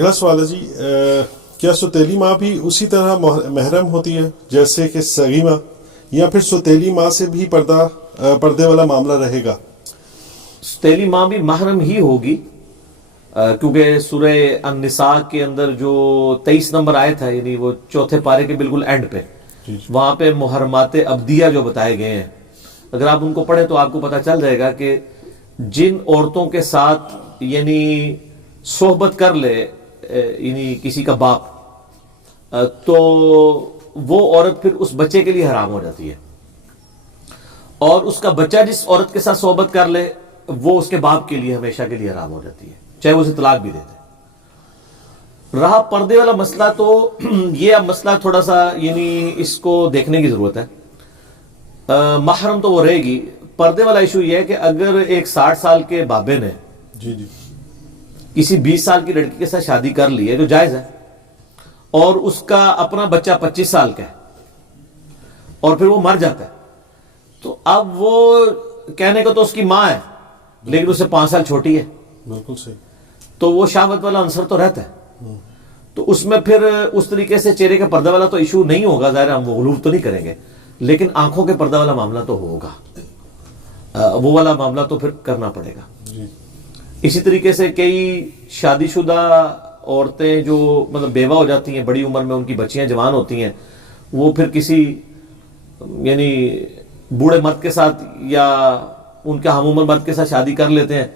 اگلا سوال ہے جی، کیا سوتیلی ماں بھی اسی طرح محرم ہوتی ہے جیسے کہ سگی ماں، یا پھر سوتیلی ماں سے بھی پردے والا معاملہ رہے گا؟ سوتیلی ماں بھی محرم ہی ہوگی، کیونکہ سورہ النساء کے اندر جو 23 نمبر آیت ہے، یعنی وہ چوتھے پارے کے بالکل اینڈ پہ، وہاں پہ محرمات ابدیہ جو بتائے گئے ہیں، اگر آپ ان کو پڑھیں تو آپ کو پتہ چل جائے گا کہ جن عورتوں کے ساتھ یعنی صحبت کر لے یعنی کسی کا باپ، تو وہ عورت پھر اس بچے کے لیے حرام ہو جاتی ہے، اور اس کا بچہ جس عورت کے ساتھ صحبت کر لے وہ اس کے باپ کے لیے ہمیشہ کے لیے حرام ہو جاتی ہے، چاہے وہ اسے طلاق بھی دے دے۔ رہا پردے والا مسئلہ، تو یہ اب مسئلہ تھوڑا سا یعنی اس کو دیکھنے کی ضرورت ہے۔ محرم تو وہ رہے گی، پردے والا ایشو یہ ہے کہ اگر ایک 60 سال کے بابے نے کسی 20 سال کی لڑکی کے ساتھ شادی کر لی ہے، جو جائز ہے، اور اس کا اپنا بچہ 25 سال کا ہے، اور پھر وہ مر جاتا ہے، تو اب وہ کہنے کو تو اس کی ماں ہے لیکن اسے 5 سال چھوٹی ہے، بالکل صحیح، تو وہ شہوت والا عنصر تو رہتا ہے، تو اس میں پھر اس طریقے سے چہرے کا پردہ والا تو ایشو نہیں ہوگا، ظاہر ہم وہ غلوف تو نہیں کریں گے، لیکن آنکھوں کے پردہ والا معاملہ تو ہوگا، وہ والا معاملہ تو پھر کرنا پڑے گا۔ اسی طریقے سے کئی شادی شدہ عورتیں جو مطلب بیوہ ہو جاتی ہیں بڑی عمر میں، ان کی بچیاں جوان ہوتی ہیں، وہ پھر کسی یعنی بوڑھے مرد کے ساتھ یا ان کے ہم عمر مرد کے ساتھ شادی کر لیتے ہیں،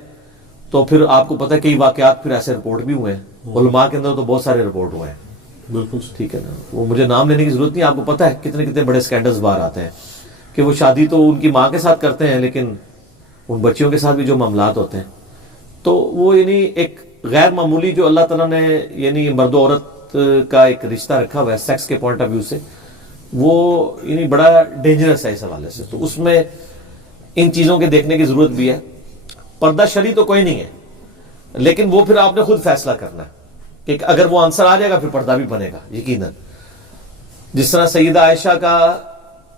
تو پھر آپ کو پتہ ہے کئی واقعات پھر ایسے رپورٹ بھی ہوئے ہیں، علماء کے اندر تو بہت سارے رپورٹ ہوئے ہیں، بالکل ٹھیک ہے نا، وہ مجھے نام لینے کی ضرورت نہیں، آپ کو پتہ ہے کتنے کتنے بڑے سکینڈلز باہر آتے ہیں کہ وہ شادی تو ان کی ماں کے ساتھ کرتے ہیں لیکن ان بچیوں کے ساتھ بھی جو معاملات ہوتے ہیں، تو وہ یعنی ایک غیر معمولی جو اللہ تعالیٰ نے یعنی مرد و عورت کا ایک رشتہ رکھا ہوا ہے سیکس کے پوائنٹ آف ویو سے، وہ یعنی بڑا ڈینجرس ہے اس حوالے سے، تو اس میں ان چیزوں کے دیکھنے کی ضرورت بھی ہے۔ پردہ شرعی تو کوئی نہیں ہے، لیکن وہ پھر آپ نے خود فیصلہ کرنا ہے کہ اگر وہ آنسر آ جائے گا پھر پردہ بھی بنے گا یقیناً۔ جس طرح سیدہ عائشہ کا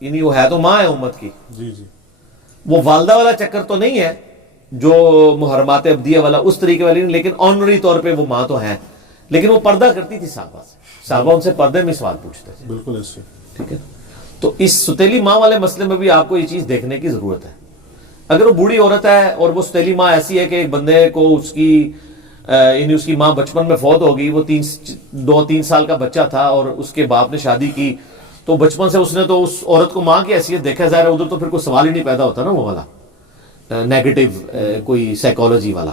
یعنی وہ ہے تو ماں ہے امت کی، وہ والدہ والا چکر تو نہیں ہے جو محرمات ابدیہ والا اس طریقے والی نہیں، لیکن آنری طور پہ وہ ماں تو ہیں، لیکن وہ پردہ کرتی تھی صحابہ سے، صحابہ ان سے پردے میں سوال پوچھتے تھے، بالکل ایسے، ٹھیک ہے۔ تو اس ستیلی ماں والے مسئلے میں بھی آپ کو یہ چیز دیکھنے کی ضرورت ہے۔ اگر وہ بوڑھی عورت ہے اور وہ ستیلی ماں ایسی ہے کہ ایک بندے کو اس کی یعنی اس کی ماں بچپن میں فوت ہو گئی، وہ 2-3 سال کا بچہ تھا اور اس کے باپ نے شادی کی، تو بچپن سے اس نے تو اس عورت کو ماں کی حیثیت دیکھا، ظاہر ہے ادھر تو پھر کوئی سوال ہی نہیں پیدا ہوتا نا وہ والا نیگیٹو کوئی سائیکالوجی والا،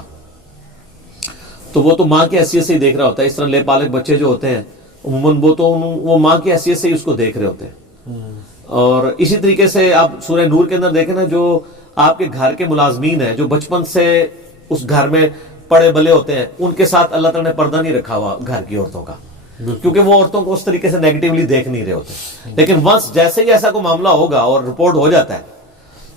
تو وہ تو ماں کی حیثیت سے ہی دیکھ رہا ہوتا ہے۔ اس طرح لے پالک بچے جو ہوتے ہیں عموماً وہ ماں کی حیثیت سے ہی اس کو دیکھ رہے ہوتے ہیں۔ اور اسی طریقے سے آپ سورہ نور کے اندر دیکھیں نا، جو آپ کے گھر کے ملازمین ہیں جو بچپن سے اس گھر میں پڑے بلے ہوتے ہیں، ان کے ساتھ اللہ تعالیٰ نے پردہ نہیں رکھا ہوا گھر کی عورتوں کا، کیونکہ وہ عورتوں کو اس طریقے سے نیگیٹیولی دیکھ نہیں رہے ہوتے، لیکن ونس جیسے ہی ایسا کوئی معاملہ ہوگا اور رپورٹ ہو جاتا ہے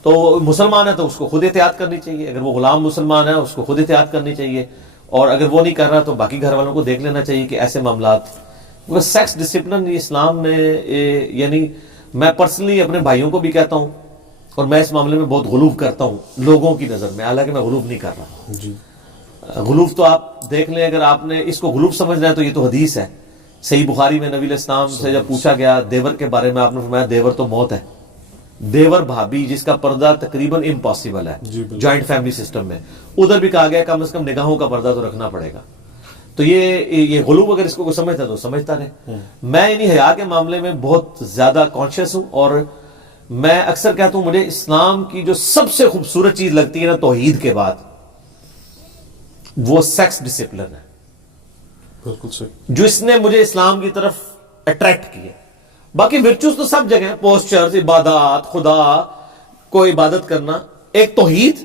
تو مسلمان ہے تو اس کو خود احتیاط کرنی چاہیے، اگر وہ غلام مسلمان ہے اس کو خود احتیاط کرنی چاہیے، اور اگر وہ نہیں کر رہا تو باقی گھر والوں کو دیکھ لینا چاہیے کہ ایسے معاملات وہ سیکس ڈسپلن اسلام نے یعنی میں پرسنلی اپنے بھائیوں کو بھی کہتا ہوں، اور میں اس معاملے میں بہت غلوف کرتا ہوں لوگوں کی نظر میں، حالانکہ میں غلوف نہیں کر رہا، غلوف تو آپ دیکھ لیں، اگر آپ نے اس کو غلوف سمجھنا ہے تو یہ تو حدیث ہے، صحیح بخاری میں نبی علیہ السلام سے جب پوچھا گیا دیور کے بارے میں، آپ نے فرمایا دیور تو موت ہے، دیور بھابی جس کا پردہ تقریباً امپاسبل ہے جوائنٹ فیملی سسٹم میں، ادھر بھی کہا گیا کم از کم نگاہوں کا پردہ تو رکھنا پڑے گا، تو یہ غلوب اگر اس کو کوئی سمجھتا ہے تو سمجھتا رہے۔ میں انہی حیا کے معاملے میں بہت زیادہ کانشیس ہوں، اور میں اکثر کہتا ہوں مجھے اسلام کی جو سب سے خوبصورت چیز لگتی ہے نا توحید کے بعد، وہ سیکس ڈسپلن ہے، بالکل صحیح، جو اس نے مجھے اسلام کی طرف اٹریکٹ کیے۔ باقی ورچوز تو سب جگہ ہیں، پوسچرز، عبادات، خدا کو عبادت کرنا، ایک توحید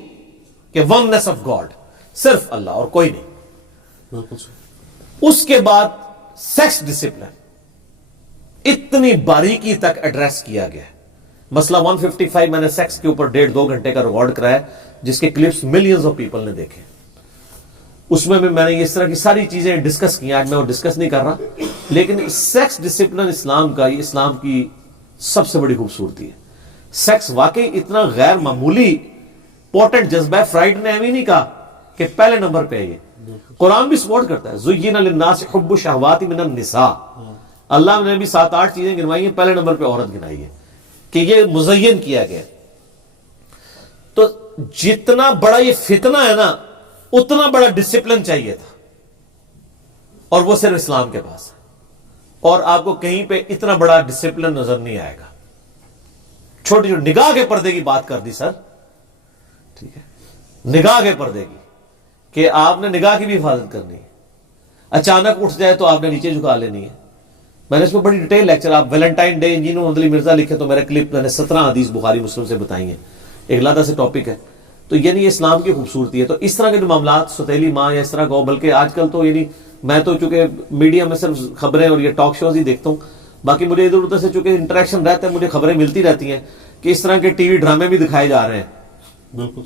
کہ وننس آف گاڈ، صرف اللہ اور کوئی نہیں، بالکل صحیح۔ اس کے بعد سیکس ڈسپلن اتنی باریکی تک ایڈریس کیا گیا ہے۔ مسئلہ 155 میں نے سیکس کے اوپر 1.5-2 گھنٹے کا ریکارڈ کرایا، جس کے کلپس ملینز آف پیپل نے دیکھے، اس میں بھی میں نے اس طرح کی ساری چیزیں ڈسکس کی، آج میں وہ ڈسکس نہیں کر رہا، لیکن سیکس ڈسپلن اسلام کا، یہ اسلام کی سب سے بڑی خوبصورتی ہے۔ سیکس واقعی اتنا غیر معمولی پورٹنٹ جذبہ ہے، فرائڈ نے ایویں نہیں کہا کہ پہلے نمبر پہ ہے یہ، قرآن بھی سپورٹ کرتا ہے. زُيِّنَ لِلنَّاسِ حُبُّ الشَّهَوَاتِ مِنَ النِّسَاءِ. اللہ نے بھی 7-8 چیزیں گنوائی ہیں, پہلے نمبر پہ عورت گنائی ہے کہ یہ مزین کیا گیا. تو جتنا بڑا یہ فتنہ ہے نا, اتنا بڑا ڈسپلن چاہیے تھا, اور وہ صرف اسلام کے پاس ہے. اور آپ کو کہیں پہ اتنا بڑا ڈسپلن نظر نہیں آئے گا. چھوٹی چھوٹی نگاہ کے پردے کی بات کر دی سر, ٹھیک ہے, نگاہ کے پردے کی, کہ آپ نے نگاہ کی بھی حفاظت کرنی ہے. اچانک اٹھ جائے تو آپ نے نیچے جھکا لینی ہے. میں نے اس میں بڑی ڈیٹیل لیکچر, آپ ویلنٹائن ڈے انجینئر محمد علی مرزا لکھے تو میرا کلپ میں نے 17 حدیث بخاری مسلم سے بتائی ہیں, ایک علیحدہ سے ٹاپک ہے. تو یعنی یہ اسلام کی خوبصورتی ہے. تو اس طرح کے جو معاملات, سوتیلی ماں یا اس طرح کا, بلکہ آج کل تو یعنی میں تو چونکہ میڈیا میں صرف خبریں اور یہ ٹاک شوز ہی دیکھتا ہوں, باقی مجھے ادھر ادھر سے چونکہ انٹریکشن رہتا ہے, مجھے خبریں ملتی رہتی ہیں کہ اس طرح کے ٹی وی ڈرامے بھی دکھائے جا رہے ہیں بالکل,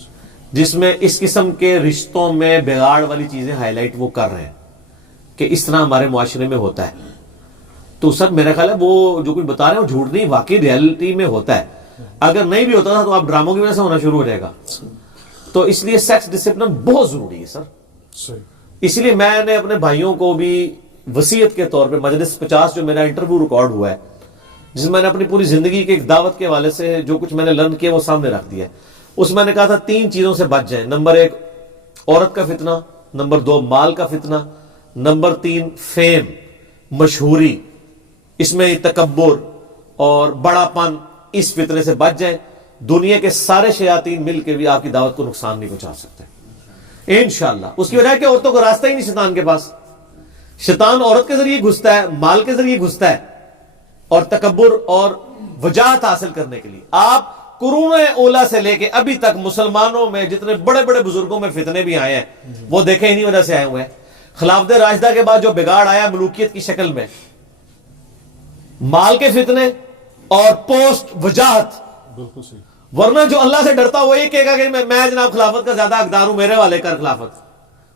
جس میں اس قسم کے رشتوں میں بگاڑ والی چیزیں ہائی لائٹ وہ کر رہے ہیں کہ اس طرح ہمارے معاشرے میں ہوتا ہے. تو سر میرا خیال ہے وہ جو کچھ بتا رہے ہیں وہ جھوٹ نہیں, واقعی ریئلٹی میں ہوتا ہے. اگر نہیں بھی ہوتا تھا تو آپ ڈراموں کی وجہ سے ہونا شروع ہو جائے گا. تو اس لیے سیکس ڈسپلن بہت ضروری ہے سر. صحیح. اس لیے میں نے اپنے بھائیوں کو بھی وصیت کے طور پہ مجلس 50 جو میرا انٹرویو ریکارڈ ہوا ہے, جس میں نے اپنی پوری زندگی کے ایک دعوت کے حوالے سے جو کچھ میں نے لرن کیا وہ سامنے رکھ دیا ہے. اس میں نے کہا تھا 3 چیزوں سے بچ جائیں. نمبر 1 عورت کا فتنہ, نمبر 2 مال کا فتنہ, نمبر 3 فیم, مشہوری, اس میں تکبر اور بڑا پن, اس فتنے سے بچ جائیں. دنیا کے سارے شیاطین مل کے بھی آپ کی دعوت کو نقصان نہیں پہنچا سکتے انشاءاللہ. اس کی وجہ ہے کہ عورتوں کو راستہ ہی نہیں شیطان کے پاس. شیطان عورت کے ذریعے گھستا ہے, مال کے ذریعے گھستا ہے, اور تکبر اور وجاہت حاصل کرنے کے لیے. آپ قرون اولا سے لے کے ابھی تک مسلمانوں میں جتنے بڑے بڑے بزرگوں میں فتنے بھی آئے ہیں وہ دیکھیں انہی وجہ سے آئے ہوئے ہیں. خلافت راشدہ کے بعد جو بگاڑ آیا ملوکیت کی شکل میں, مال کے فتنے اور پوسٹ وجاہت. بالکل صحیح. ورنہ جو اللہ سے ڈرتا وہ یہ کہے گا کہ میں جناب خلافت کا زیادہ حقدار ہوں, میرے والے کر خلافت.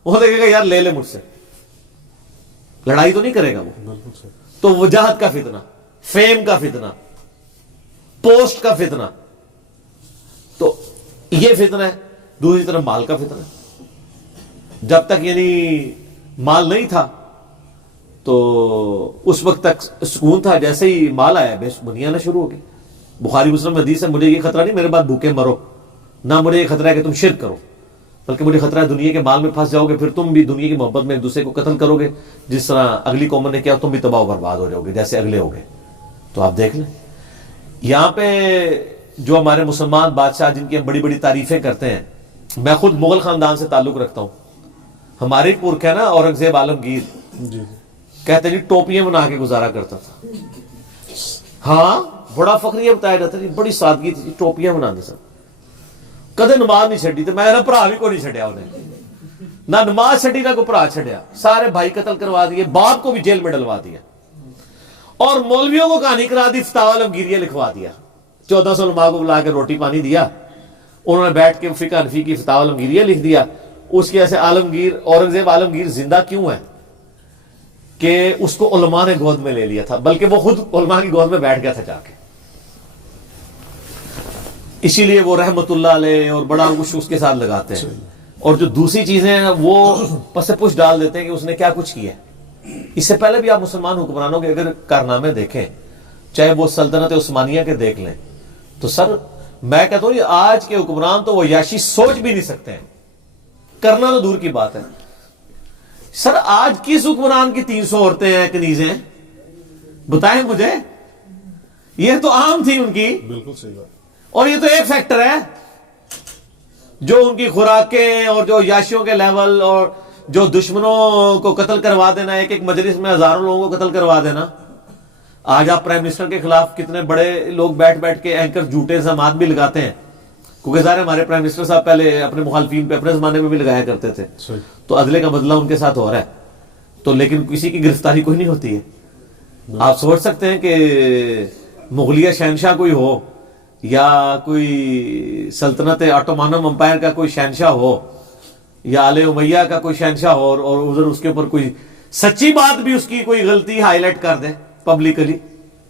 وہ دیکھے گا یار لے لے مجھ سے, لڑائی تو نہیں کرے گا وہ. بالکل صحیح. تو وجاہت کا فتنہ, فیم کا فتنہ, پوسٹ کا فتنہ, تو یہ فتنہ ہے. دوسری طرف مال کا فتنہ. جب تک یعنی مال نہیں تھا تو اس وقت تک سکون تھا, جیسے ہی مال آیا بے بنیاں شروع ہو گئی. بخاری مسلم حدیث ہے, مجھے یہ خطرہ نہیں میرے بعد بھوکے مرو, نہ مجھے یہ خطرہ ہے کہ تم شرک کرو, بلکہ مجھے خطرہ ہے دنیا کے مال میں پھنس جاؤ گے, پھر تم بھی دنیا کی محبت میں ایک دوسرے کو قتل کرو گے, جس طرح اگلی قوم نے کیا, تم بھی تباہ و برباد ہو جاؤ گے جیسے اگلے ہو گئے. تو آپ دیکھ لیں یہاں پہ جو ہمارے مسلمان بادشاہ جن کی ہم بڑی بڑی تعریفیں کرتے ہیں, میں خود مغل خاندان سے تعلق رکھتا ہوں. ہماری پورکھ ہے نا اورنگزیب عالمگیر, جی کہتے ہیں جی ٹوپیاں بنا کے گزارا کرتا تھا. ہاں بڑا فخر یہ بتایا جاتا ہے, بڑی سادگی تھی, ٹوپیاں بنانے سر. کدے نماز نہیں چھڈی, تو میرا بھرا بھی کوئی نہیں چھڈیا انہیں, نہ نماز چھڈی نہ کوئی بھرا چھڈیا. سارے بھائی قتل کروا دیے, باپ کو بھی جیل میں ڈلوا دیا, اور مولویوں کو کہانی کرا دی, فتاوی عالمگیریہ لکھوا دیا. 1400 علماء کو بلا کے روٹی پانی دیا, انہوں نے بیٹھ کے فقہ حنفی کی فتاوی عالمگیریہ لکھ دیا. اس کی ایسے عالمگیر اورنگزیب عالمگیر زندہ کیوں ہے کہ اس کو علماء نے گود میں لے لیا تھا, بلکہ وہ خود علماء کی گود میں بیٹھ گیا تھا جا کے. اسی لیے وہ رحمت اللہ علیہ اور بڑا کچھ اس کے ساتھ لگاتے ہیں, اور جو دوسری چیزیں ہیں وہ پس پش ڈال دیتے ہیں کہ اس نے کیا کچھ کیا ہے. اس سے پہلے بھی آپ مسلمان حکمرانوں کے اگر کارنامے دیکھیں, چاہے وہ سلطنت عثمانیہ کے دیکھ لیں, تو سر میں کہتا ہوں آج کے حکمران تو وہ عیاشی سوچ بھی نہیں سکتے ہیں, کرنا تو دور کی بات ہے. سر آج کس حکمران کی 300 عورتیں ہیں, کنیزیں, بتائیں مجھے. یہ تو عام تھی ان کی, بالکل صحیح بات. اور یہ تو ایک فیکٹر ہے جو ان کی خوراکیں اور جو عیاشیوں کے لیول اور جو دشمنوں کو قتل کروا دینا, ایک ایک مجلس میں ہزاروں لوگوں کو قتل کروا دینا. آج آپ پرائم منسٹر کے خلاف کتنے بڑے لوگ بیٹھ بیٹھ کے اینکر جھوٹے الزامات بھی لگاتے ہیں, کیونکہ ظاہر ہمارے پرائم منسٹر صاحب پہلے اپنے مخالفین پہ اپنے زمانے میں بھی لگایا کرتے تھے, تو عدلے کا بدلہ ان کے ساتھ ہو رہا ہے. تو لیکن کسی کی گرفتاری کوئی نہیں ہوتی ہے. آپ سوچ سکتے ہیں کہ مغلیہ شہنشاہ کوئی ہو, یا کوئی سلطنت آٹومانم امپائر کا کوئی شہنشاہ ہو, یا آل امیہ کا کوئی شہنشاہ ہو, اور ادھر اس کے اوپر کوئی سچی بات بھی اس کی کوئی غلطی ہائی لائٹ کر دے پبلکلی,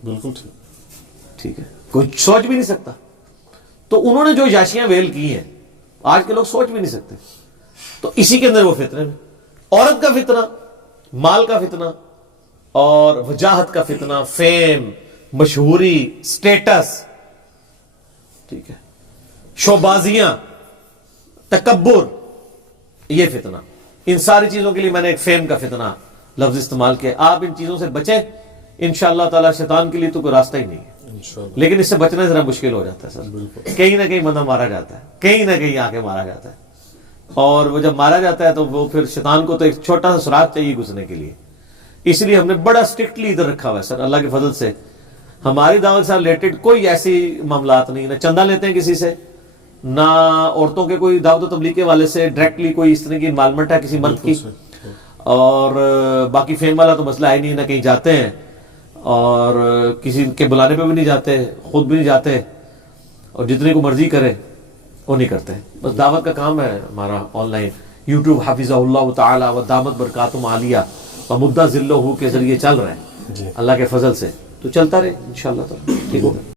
بالکل ٹھیک ہے, کوئی سوچ بھی نہیں سکتا. تو انہوں نے جو یاشیاں ویل کی ہیں آج کے لوگ سوچ بھی نہیں سکتے. تو اسی کے اندر وہ فتنے میں عورت کا فتنہ، مال کا فتنہ اور وجاہت کا فتنہ، فیم، مشہوری، سٹیٹس، ٹھیک ہے، شوبازیاں، تکبر، یہ فتنہ، ان ساری چیزوں کے لیے میں نے ایک فیم کا فتنہ لفظ استعمال کیا. آپ ان چیزوں سے بچیں، انشاءاللہ تعالی. شیطان کے لیے تو کوئی راستہ ہی نہیں ہے، انشاءاللہ. لیکن اس سے بچنا ذرا مشکل ہو جاتا ہے سر. کہیں نہ کہیں بندہ مارا جاتا ہے، کہیں نہ کہیں آ کے مارا جاتا ہے، اور وہ جب مارا جاتا ہے تو وہ پھر شیطان کو تو ایک چھوٹا سا سراغ چاہیے گھسنے کے لیے. اس لیے ہم نے بڑا اسٹرکٹلی ادھر رکھا ہوا ہے سر. اللہ کے فضل سے ہماری دعوت سے ریلیٹڈ کوئی ایسی معاملات نہیں، نہ چندہ لیتے ہیں کسی سے، نہ عورتوں کے کوئی دعوت و تبلیغ کے والے سے ڈائریکٹلی کوئی اس طرح کی انوالومنٹ ہے کسی مرد کی. اور باقی فیم والا تو مسئلہ ہے نہیں، نہ کہیں جاتے ہیں اور کسی کے بلانے پہ بھی نہیں جاتے، خود بھی نہیں جاتے، اور جتنے کو مرضی کرے وہ نہیں کرتے. بس دعوت کا کام ہے ہمارا آن لائن. یوٹیوب حافظہ اللہ تعالی و دامت برکاتہم عالیہ و مدہ ذلہ کے ذریعے چل رہے ہیں جی. اللہ کے فضل سے، تو چلتا رہے انشاءاللہ تعالی. ٹھیک ہوگا.